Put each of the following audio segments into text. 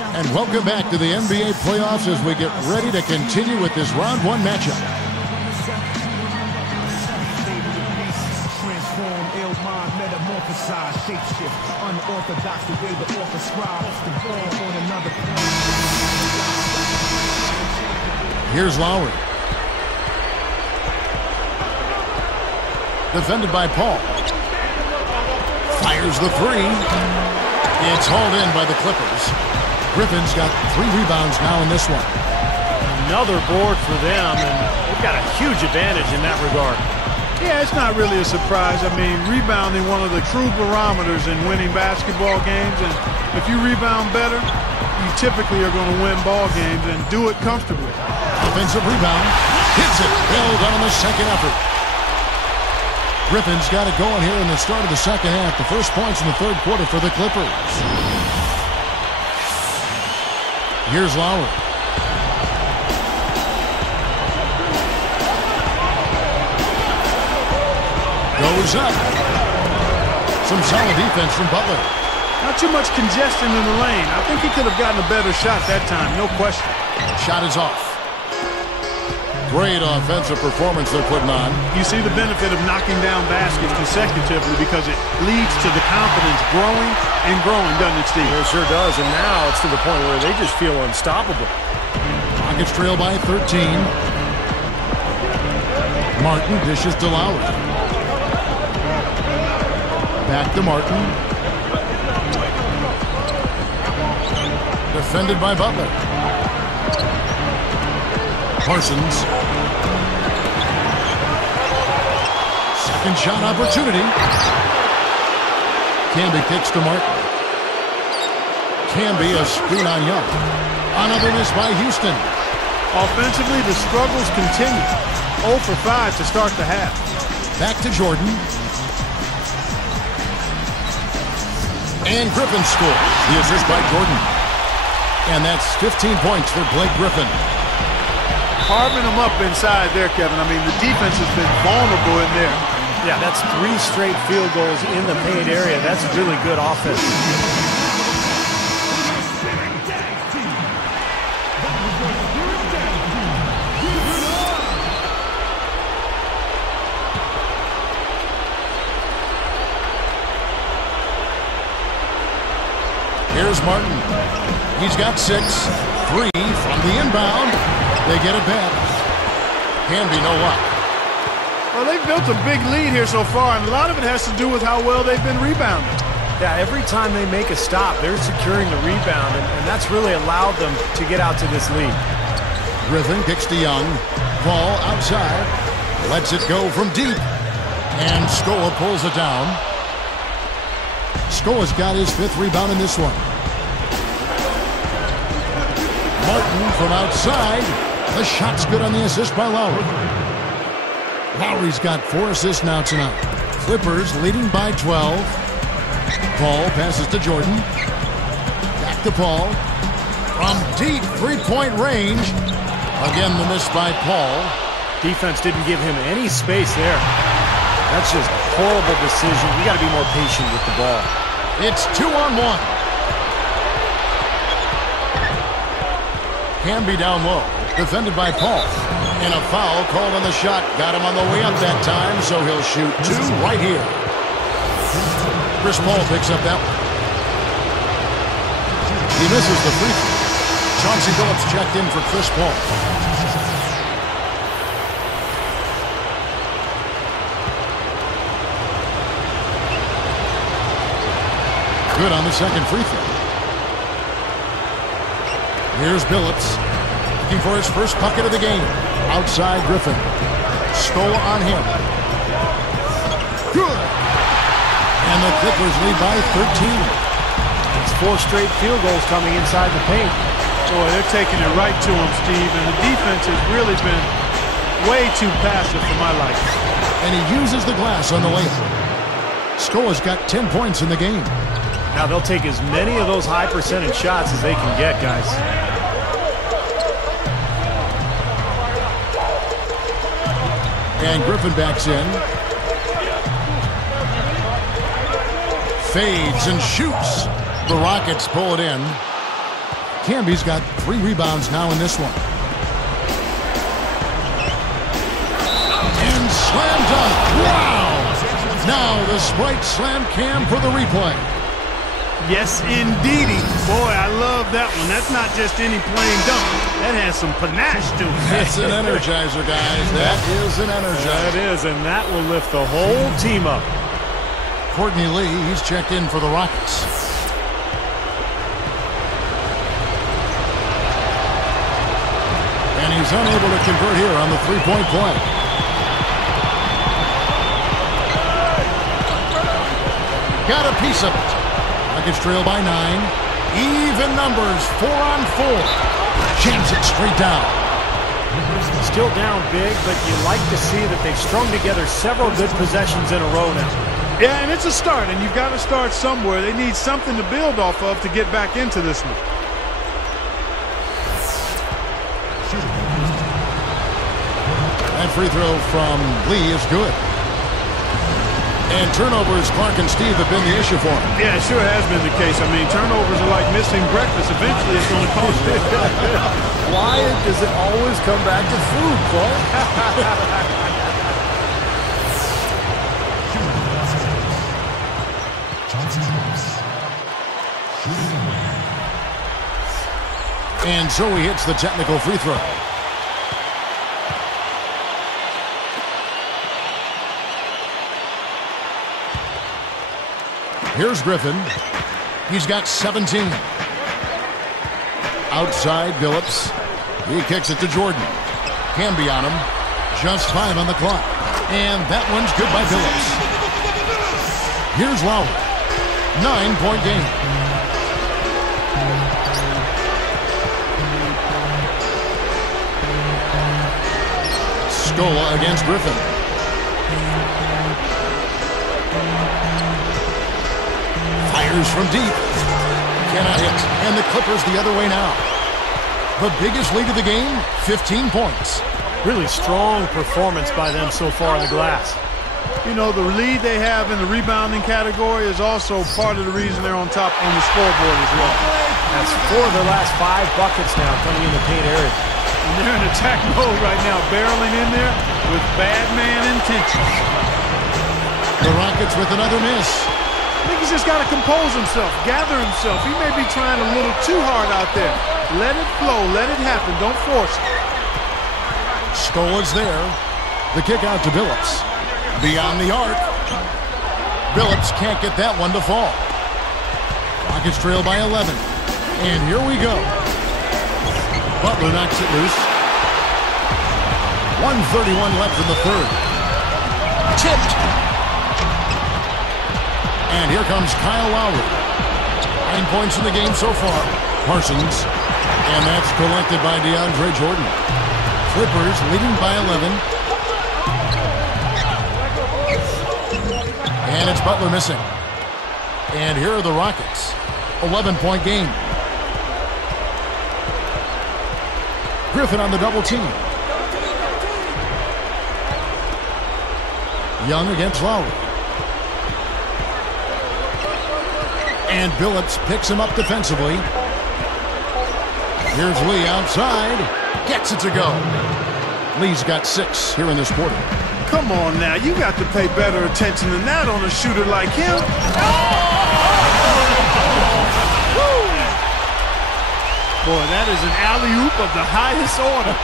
And welcome back to the NBA playoffs as we get ready to continue with this round one matchup. Here's Lowry. Defended by Paul. Fires the three. It's hauled in by the Clippers. Griffin's got 3 rebounds now in this one. Another board for them, and they've got a huge advantage in that regard. Yeah, it's not really a surprise. I mean, rebounding one of the true barometers in winning basketball games, and if you rebound better, you typically are going to win ball games and do it comfortably. Offensive rebound. Hits it. Well done on the second effort. Griffin's got it going here in the start of the second half. The first points in the third quarter for the Clippers. Here's Lowry. Goes up. Some solid defense from Butler. Not too much congestion in the lane. I think he could have gotten a better shot that time, no question. Shot is off. Great offensive performance they're putting on. You see the benefit of knocking down baskets consecutively because it leads to the confidence growing and growing, doesn't it, Steve? It sure does, and now it's to the point where they just feel unstoppable. Rockets trail by 13. Martin dishes to Lowry. Back to Martin. Defended by Butler. Parsons. Second shot opportunity. Camby kicks to Martin. Camby a screen on Young. Another miss by Houston. Offensively, the struggles continue. 0 for 5 to start the half. Back to Jordan. And Griffin scores. The assist by Jordan. And that's 15 points for Blake Griffin. Carving them up inside there, Kevin. I mean, the defense has been vulnerable in there. Yeah, that's 3 straight field goals in the paint area. That's really good offense. Here's Martin. He's got 6. 3 from the inbound. They get it back. Camby no luck. Well, they've built a big lead here so far, and a lot of it has to do with how well they've been rebounding. Yeah, every time they make a stop, they're securing the rebound, and that's really allowed them to get out to this lead. Griffin kicks to Young. Ball outside. Lets it go from deep. And Scola pulls it down. Scola's got his 5th rebound in this one. Martin from outside. The shot's good on the assist by Lowry. Lowry's got 4 assists now tonight. Clippers leading by 12. Paul passes to Jordan. Back to Paul. From deep 3-point range. Again, the miss by Paul. Defense didn't give him any space there. That's just a horrible decision. You got to be more patient with the ball. It's 2-on-1. Camby down low. Defended by Paul. And a foul called on the shot. Got him on the way up that time, so he'll shoot 2 right here. Chris Paul picks up that one. He misses the free throw. Chauncey Billups checked in for Chris Paul. Good on the second free throw. Here's Billups. Looking for his first bucket of the game. Outside Griffin. Scola on him. Good. And the Clippers lead by 13. It's 4 straight field goals coming inside the paint. Boy, they're taking it right to him, Steve. And the defense has really been way too passive for my liking. And he uses the glass on the layup. Scola's got 10 points in the game. Now they'll take as many of those high percentage shots as they can get, guys. And Griffin backs in. Fades and shoots. The Rockets pull it in. Camby's got 3 rebounds now in this one. And slam dunk. Wow! Now the Sprite slam cam for the replay. Yes, indeedy. Boy, I love that one. That's not just any plain dunk. That has some panache to it. That's an energizer, guys. That is an energizer. That is, and that will lift the whole team up. Courtney Lee, he's checked in for the Rockets. And he's unable to convert here on the three-point play. Got a piece of it. Rockets trail by 9. Even numbers, 4 on 4. Jams it straight down. Still down big, but you like to see that they've strung together several good possessions in a row now. Yeah, and it's a start, and you've got to start somewhere. They need something to build off of to get back into this one. That free throw from Lee is good. And turnovers, Clark and Steve have been the issue for him. Yeah, it sure has been the case. I mean, turnovers are like missing breakfast. Eventually, it's going to cost you. Why does it always come back to food, Clark? And so he hits the technical free throw. Here's Griffin. He's got 17. Outside, Billups. He kicks it to Jordan. Camby on him. Just 5 on the clock. And that one's good by Billups. Here's Lowry. 9-point game. Scola against Griffin. Fires from deep. Cannot hit. And the Clippers the other way now. The biggest lead of the game, 15 points. Really strong performance by them so far in the glass. You know, the lead they have in the rebounding category is also part of the reason they're on top on the scoreboard as well. That's 4 of their last 5 buckets now coming in the paint area. And they're in attack mode right now, barreling in there with bad man intentions. The Rockets with another miss. I think he's just got to compose himself, gather himself. He may be trying a little too hard out there. Let it flow, let it happen, don't force it. Scola's there. The kick out to Billups. Beyond the arc. Billups can't get that one to fall. Rockets trail by 11. And here we go. Butler knocks it loose. 1:31 left in the third. Tipped. And here comes Kyle Lowry. 9 points in the game so far. Parsons. And that's collected by DeAndre Jordan. Clippers leading by 11. And it's Butler missing. And here are the Rockets. 11-point game. Griffin on the double team. Young against Lowry. And Billups picks him up defensively. Here's Lee outside. Gets it to go. Lee's got 6 here in this quarter. Come on now, you got to pay better attention than that on a shooter like him. Boy, that is an alley-oop of the highest order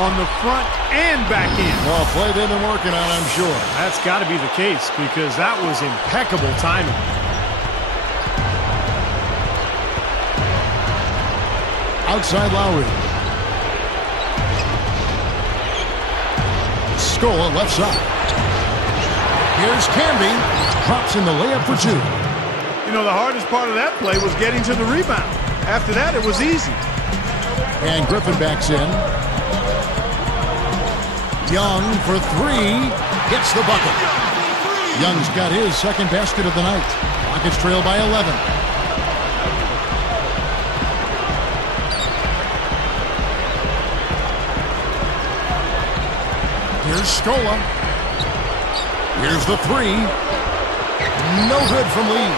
on the front and back end. Well, play they've been working on, I'm sure. That's got to be the case because that was impeccable timing. Outside Lowry. Scola left side. Here's Camby. Drops in the layup for 2. You know, the hardest part of that play was getting to the rebound. After that, it was easy. And Griffin backs in. Young for 3. Gets the bucket. Young's got his second basket of the night. Rockets trail by 11. Here's Scola. Here's the 3. No good from Lee.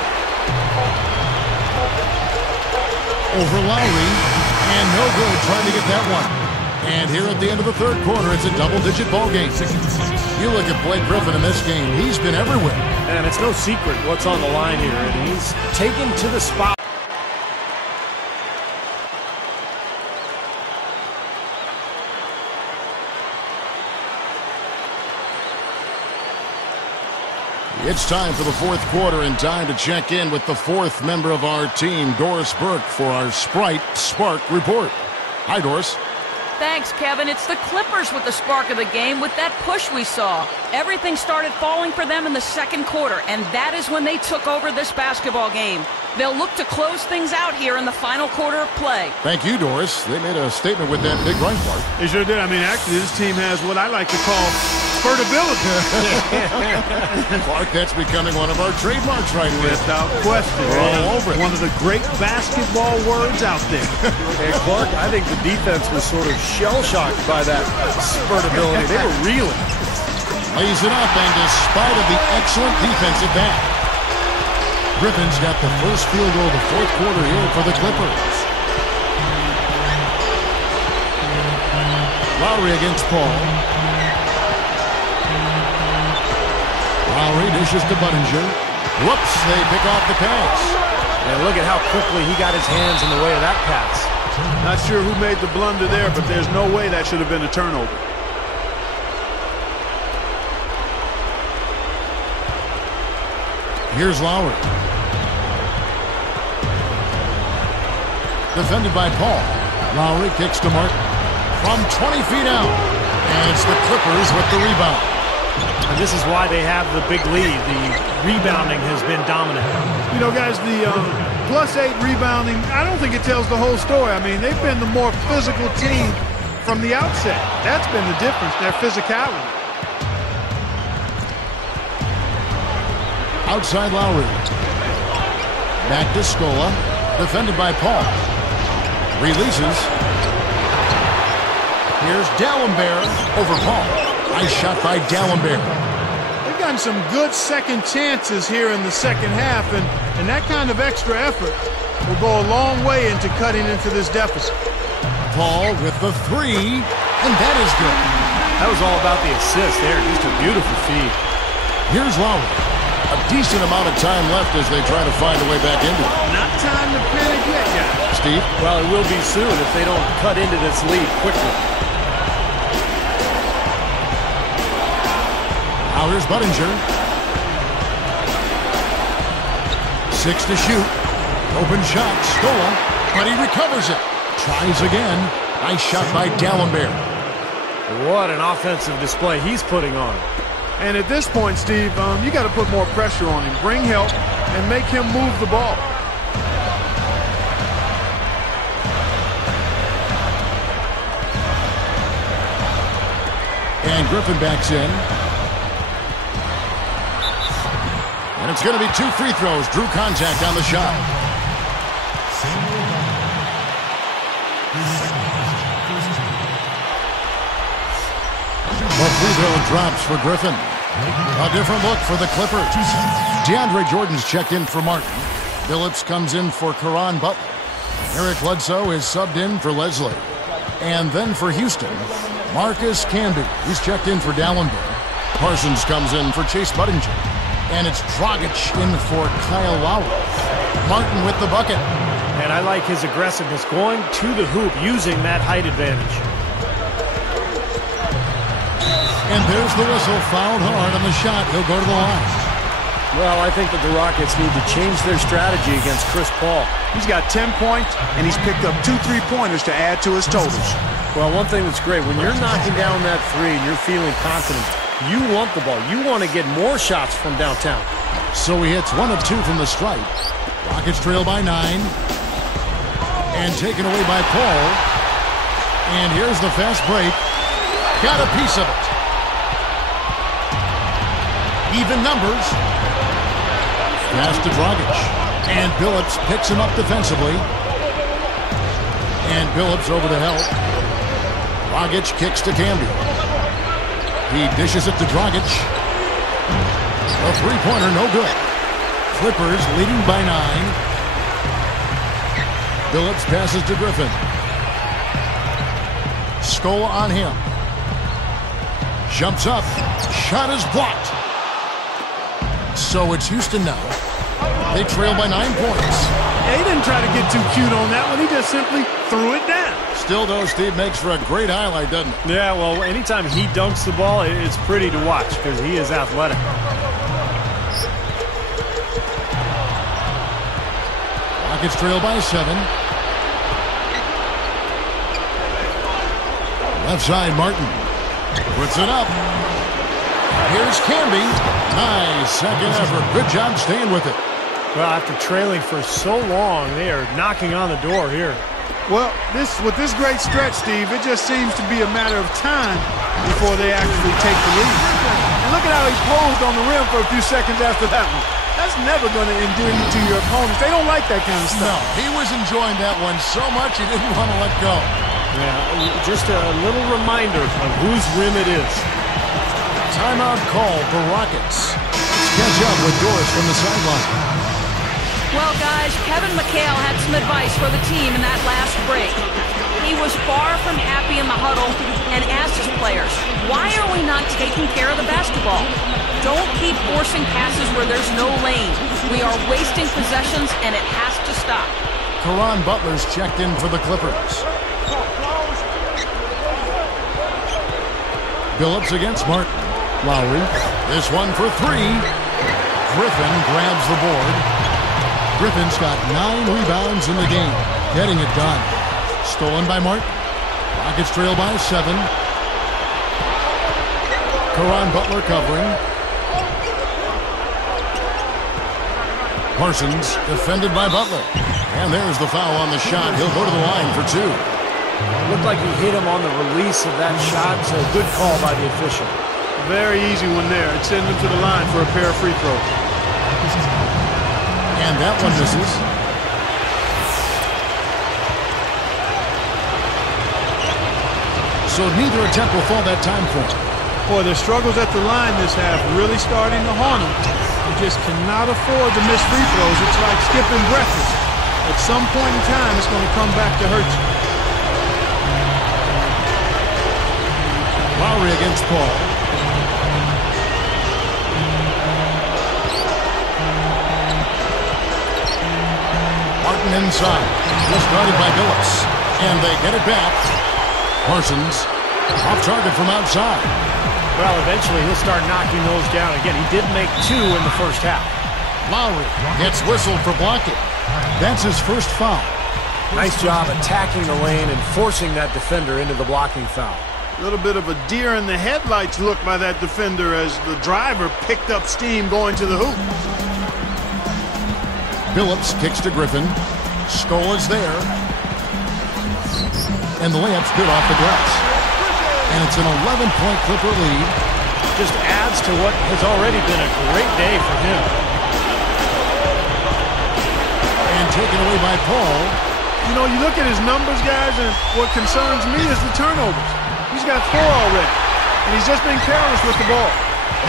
Over Lowry. And no good trying to get that one. And here at the end of the third quarter, it's a double-digit ball game. You look at Blake Griffin in this game, he's been everywhere. And it's no secret what's on the line here, and he's taken to the spot. It's time for the fourth quarter and time to check in with the fourth member of our team, Doris Burke, for our Sprite Spark Report. Hi, Doris. Thanks, Kevin. It's the Clippers with the spark of the game with that push we saw. Everything started falling for them in the second quarter, and that is when they took over this basketball game. They'll look to close things out here in the final quarter of play. Thank you, Doris. They made a statement with that big run, Clark. They sure did. I mean, actually, this team has what I like to call spurtability. Clark, that's becoming one of our trademarks right there. Without question. We're all over it. One of the great basketball words out there. And Clark, I think the defense was sort of shell-shocked by that spurtability. They were reeling. Lays it up, and despite of the excellent defensive back, Griffin's got the first field goal of the fourth quarter here for the Clippers. Lowry against Paul. Lowry dishes to Budinger. Whoops, they pick off the pass. And look at how quickly he got his hands in the way of that pass. Not sure who made the blunder there, but there's no way that should have been a turnover. Here's Lowry. Defended by Paul. Lowry kicks to Martin. From 20 feet out. And it's the Clippers with the rebound. And this is why they have the big lead. The rebounding has been dominant. You know, guys, the +8 rebounding, I don't think it tells the whole story. I mean, they've been the more physical team from the outset. That's been the difference, their physicality. Outside Lowry. Back to Scola. Defended by Paul. Releases. Here's D'Alembert over Paul. Nice shot by D'Alembert. They've gotten some good second chances here in the second half, and that kind of extra effort will go a long way into cutting into this deficit. Paul with the three, and that is good. That was all about the assist there. Just a beautiful feed. Here's Lowry. A decent amount of time left as they try to find a way back into it. Not time to panic yet, guys. Steve? Well, it will be soon if they don't cut into this lead quickly. Now here's Budinger. 6 to shoot. Open shot. Scola. But he recovers it. Tries again. Nice shot by D'Alembert. What an offensive display he's putting on. And at this point, Steve, you got to put more pressure on him. Bring help and make him move the ball. And Griffin backs in. And it's going to be 2 free throws. Drew contact on the shot. The free throw drops for Griffin. A different look for the Clippers. DeAndre Jordan's checked in for Martin. Phillips comes in for Caron Butler. Eric Bledsoe is subbed in for Leslie. And then for Houston, Marcus Camby. He's checked in for D'Alembert. Parsons comes in for Chase Budinger. And it's Dragic in for Kyle Lowry. Martin with the bucket. And I like his aggressiveness going to the hoop using that height advantage. And there's the whistle. Fouled hard on the shot. He'll go to the line. Well, I think that the Rockets need to change their strategy against Chris Paul. He's got 10 points, and he's picked up 2 3-pointers to add to his totals. Well, one thing that's great, when you're knocking down that three and you're feeling confident, you want the ball. You want to get more shots from downtown. So he hits 1 of 2 from the stripe. Rockets trail by 9. And taken away by Paul. And here's the fast break. Got a piece of it. Even numbers. Pass to Dragic. And Billups picks him up defensively. And Billups over to help. Dragic kicks to Camby. He dishes it to Dragic. A three-pointer, no good. Clippers leading by 9. Billups passes to Griffin. Scola on him. Jumps up. Shot is blocked. So it's Houston now. They trail by 9 points. Yeah, he didn't try to get too cute on that one. He just simply threw it down. Still, though, Steve, makes for a great highlight, doesn't it? Yeah, well, anytime he dunks the ball, it's pretty to watch because he is athletic. Rockets trail by 7. Left side, Martin. Puts it up. Here's Camby. Nice second effort. Good job staying with it. Well, after trailing for so long, they are knocking on the door here. Well, with this great stretch, Steve, it just seems to be a matter of time before they actually take the lead. And look at how he posed on the rim for a few seconds after that one. That's never going to endear you to your opponents. They don't like that kind of stuff. No, he was enjoying that one so much he didn't want to let go. Yeah, just a little reminder of whose rim it is. Timeout call for Rockets. Let's catch up with Doris from the sideline. Well, guys, Kevin McHale had some advice for the team in that last break. He was far from happy in the huddle and asked his players, why are we not taking care of the basketball? Don't keep forcing passes where there's no lane. We are wasting possessions, and it has to stop. Caron Butler's checked in for the Clippers. Billups against Martin. Lowry. This one for 3. Griffin grabs the board. Griffin's got 9 rebounds in the game. Getting it done. Stolen by Martin. Rockets trail by 7. Caron Butler covering. Parsons defended by Butler. And there's the foul on the shot. He'll go to the line for 2. Looked like he hit him on the release of that shot, so good call by the official. Very easy one there. It sends him to the line for a pair of free throws. And that one misses. So neither attempt will fall that time for him. Boy, their struggles at the line this half really starting to haunt them. You just cannot afford to miss free throws. It's like skipping breakfast. At some point in time, it's going to come back to hurt you. Lowry against Paul. Martin inside. Just guarded by Billups. And they get it back. Parsons off target from outside. Well, eventually he'll start knocking those down again. He did make 2 in the first half. Lowry gets whistled for blocking. That's his first foul. Nice job attacking the lane and forcing that defender into the blocking foul. A little bit of a deer in the headlights look by that defender as the driver picked up steam going to the hoop. Billups kicks to Griffin. Scola's there. And the layup's good off the glass. And it's an 11-point Clipper lead. Just adds to what has already been a great day for him. And taken away by Paul. You know, you look at his numbers, guys, and what concerns me is the turnovers. He's got 4 already, and he's just been careless with the ball.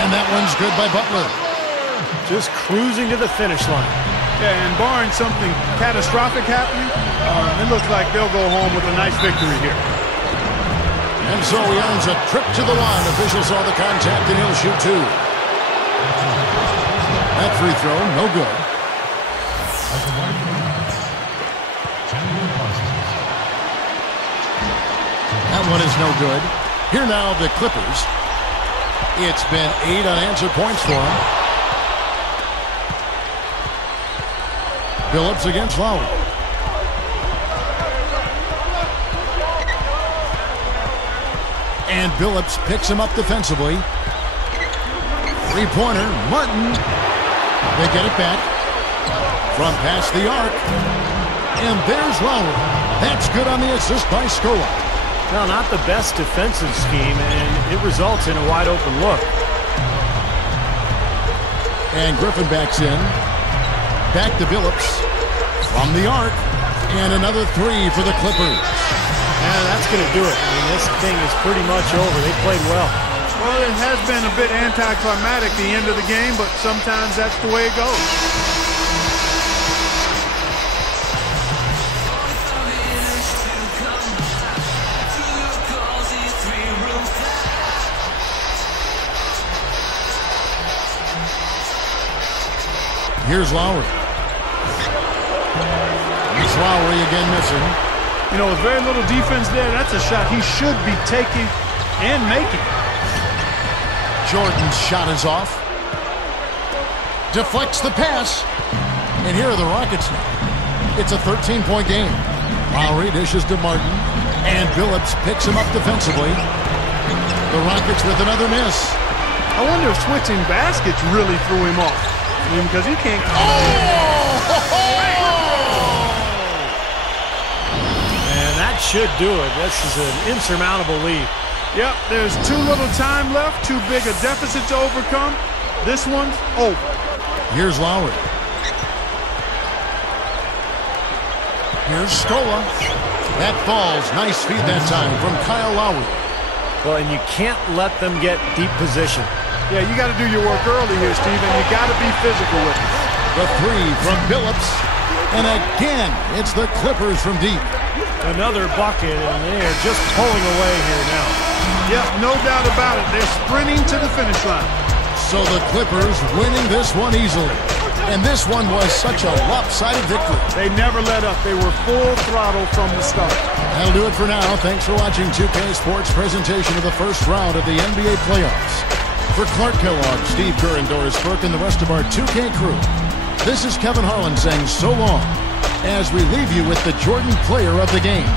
And that one's good by Butler. Just cruising to the finish line. Yeah, and barring something catastrophic happening, it looks like they'll go home with a nice victory here. And so he earns a trip to the line. Officials saw the contact, and he'll shoot 2. That free throw, no good. That one is no good. Here now, the Clippers. It's been 8 unanswered points for them. Billups against Lowry. And Billups picks him up defensively. Three-pointer, Martin. They get it back. From past the arc. And there's Lowry. That's good on the assist by Scola. Well, not the best defensive scheme, and it results in a wide-open look. And Griffin backs in. Back to Billups. From the arc. And another 3 for the Clippers. Yeah, that's going to do it. I mean, this thing is pretty much over. They played well. Well, it has been a bit anticlimactic the end of the game, but sometimes that's the way it goes. Here's Lowry. It's Lowry again missing. You know, with very little defense there, that's a shot he should be taking and making. Jordan's shot is off. Deflects the pass. And here are the Rockets now. It's a 13-point game. Lowry dishes to Martin. And Billups picks him up defensively. The Rockets with another miss. I wonder if switching baskets really threw him off. Because he can't... And that should do it. This is an insurmountable lead. Yep, there's too little time left, too big a deficit to overcome. This one's over. Here's Lowry. Here's Scola. That falls. Nice feed that time from Kyle Lowry. Well, and you can't let them get deep position. Yeah, you got to do your work early here, Steve, and you got to be physical with it. The three from Billups. And again, it's the Clippers from deep. Another bucket, and they're just pulling away here now. Yep, no doubt about it. They're sprinting to the finish line. So the Clippers winning this one easily. And this one was such a lopsided victory. They never let up. They were full throttle from the start. That'll do it for now. Thanks for watching 2K Sports presentation of the first round of the NBA playoffs. For Clark Kellogg, Steve Kerr, and Doris Burke, and the rest of our 2K crew, this is Kevin Harlan saying so long as we leave you with the Jordan player of the game.